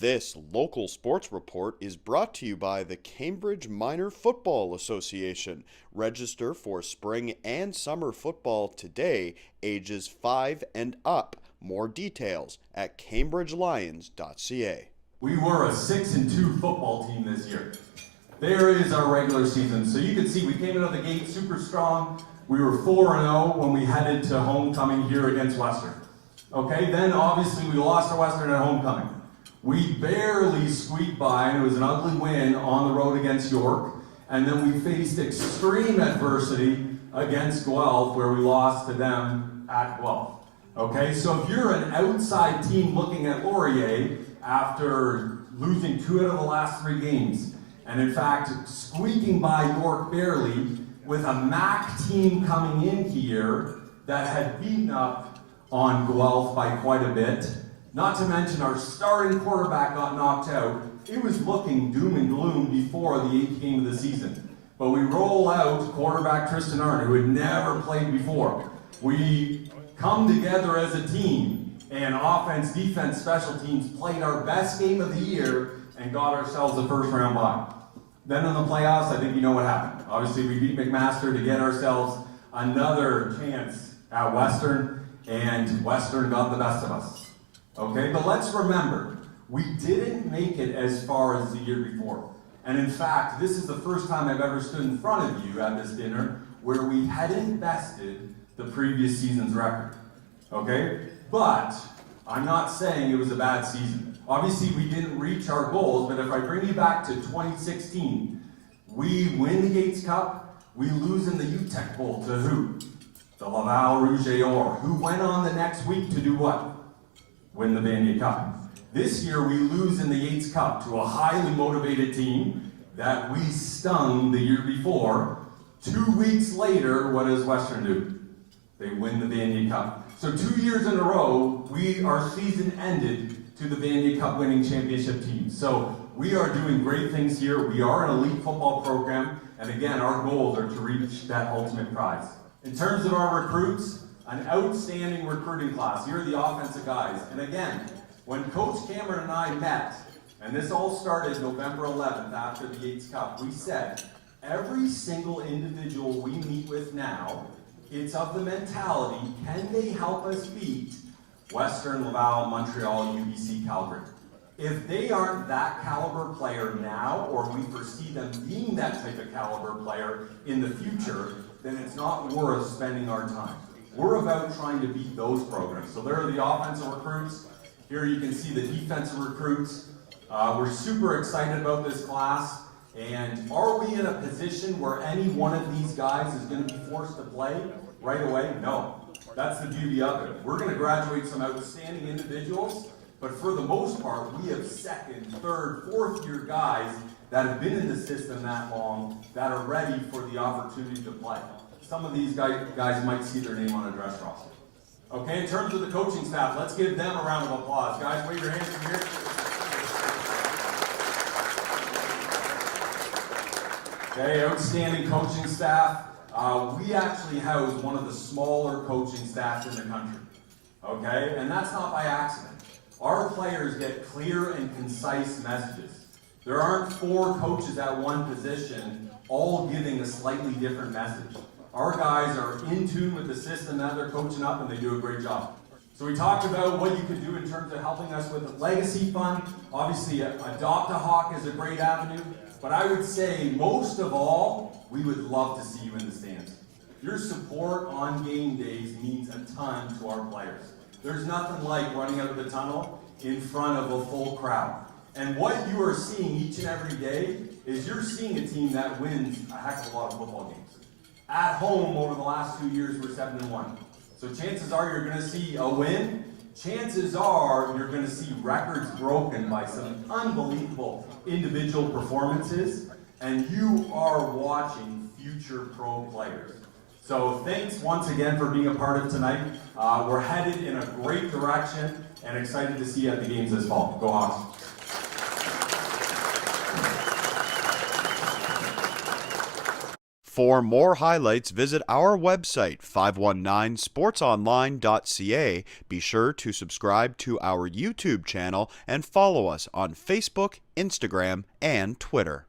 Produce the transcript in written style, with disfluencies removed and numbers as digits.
This local sports report is brought to you by the Cambridge Minor Football Association. Register for spring and summer football today, ages 5 and up. More details at cambridgelions.ca. We were a 6-2 football team this year. There is our regular season. So you can see we came out of the gate super strong. We were 4-0 when we headed to homecoming here against Western. Okay, then obviously we lost to Western at homecoming. We barely squeaked by, and it was an ugly win on the road against York. And then we faced extreme adversity against Guelph, where we lost to them at Guelph. Okay, so if you're an outside team looking at Laurier after losing 2 out of the last 3 games, and in fact squeaking by York barely, with a MAC team coming in here that had beaten up on Guelph by quite a bit, not to mention our starting quarterback got knocked out, it was looking doom and gloom before the 8th game of the season. But we roll out quarterback Tristan Arnott, who had never played before. We come together as a team, and offense, defense, special teams played our best game of the year and got ourselves a first round bye. Then in the playoffs, I think you know what happened. Obviously, we beat McMaster to get ourselves another chance at Western, and Western got the best of us. Okay, but let's remember, we didn't make it as far as the year before. And in fact, this is the first time I've ever stood in front of you at this dinner where we hadn't bested the previous season's record. Okay? But I'm not saying it was a bad season. Obviously, we didn't reach our goals, but if I bring you back to 2016, we win the Gates Cup, we lose in the UTEC Bowl to who? The Laval Rouge et Or, who went on the next week to do what? Win the Vanier Cup. This year, we lose in the Yates Cup to a highly motivated team that we stung the year before. 2 weeks later, what does Western do? They win the Vanier Cup. So 2 years in a row, our season ended to the Vanier Cup winning championship team. So we are doing great things here. We are an elite football program. And again, our goals are to reach that ultimate prize. In terms of our recruits, an outstanding recruiting class. Here are the offensive guys. And again, when Coach Cameron and I met, and this all started November 11th after the Yates Cup, we said, every single individual we meet with now, it's of the mentality, can they help us beat Western, Laval, Montreal, UBC, Calgary? If they aren't that caliber player now, or we foresee them being that type of caliber player in the future, then it's not worth spending our time. We're about trying to beat those programs. So there are the offensive recruits. Here you can see the defensive recruits. We're super excited about this class. And are we in a position where any one of these guys is going to be forced to play right away? No. That's the beauty of it. We're going to graduate some outstanding individuals, but for the most part, we have 2nd, 3rd, 4th year guys that have been in the system that long that are ready for the opportunity to play. Some of these guys might see their name on a dress roster. Okay, in terms of the coaching staff, let's give them a round of applause. Guys, wave your hands from here. Okay, outstanding coaching staff. We actually house one of the smaller coaching staffs in the country. Okay, and that's not by accident. Our players get clear and concise messages. There aren't 4 coaches at one position all giving a slightly different message. Our guys are in tune with the system that they're coaching up, and they do a great job. So we talked about what you could do in terms of helping us with the legacy fund. Obviously, Adopt a Hawk is a great avenue. But I would say, most of all, we would love to see you in the stands. Your support on game days means a ton to our players. There's nothing like running out of the tunnel in front of a full crowd. And what you are seeing each and every day is you're seeing a team that wins a heck of a lot of football games. At home, over the last 2 years, we're 7-1. So chances are you're going to see a win. Chances are you're going to see records broken by some unbelievable individual performances. And you are watching future pro players. So thanks once again for being a part of tonight. We're headed in a great direction and excited to see you at the games this fall. Go Hawks. For more highlights, visit our website, 519sportsonline.ca. Be sure to subscribe to our YouTube channel and follow us on Facebook, Instagram, and Twitter.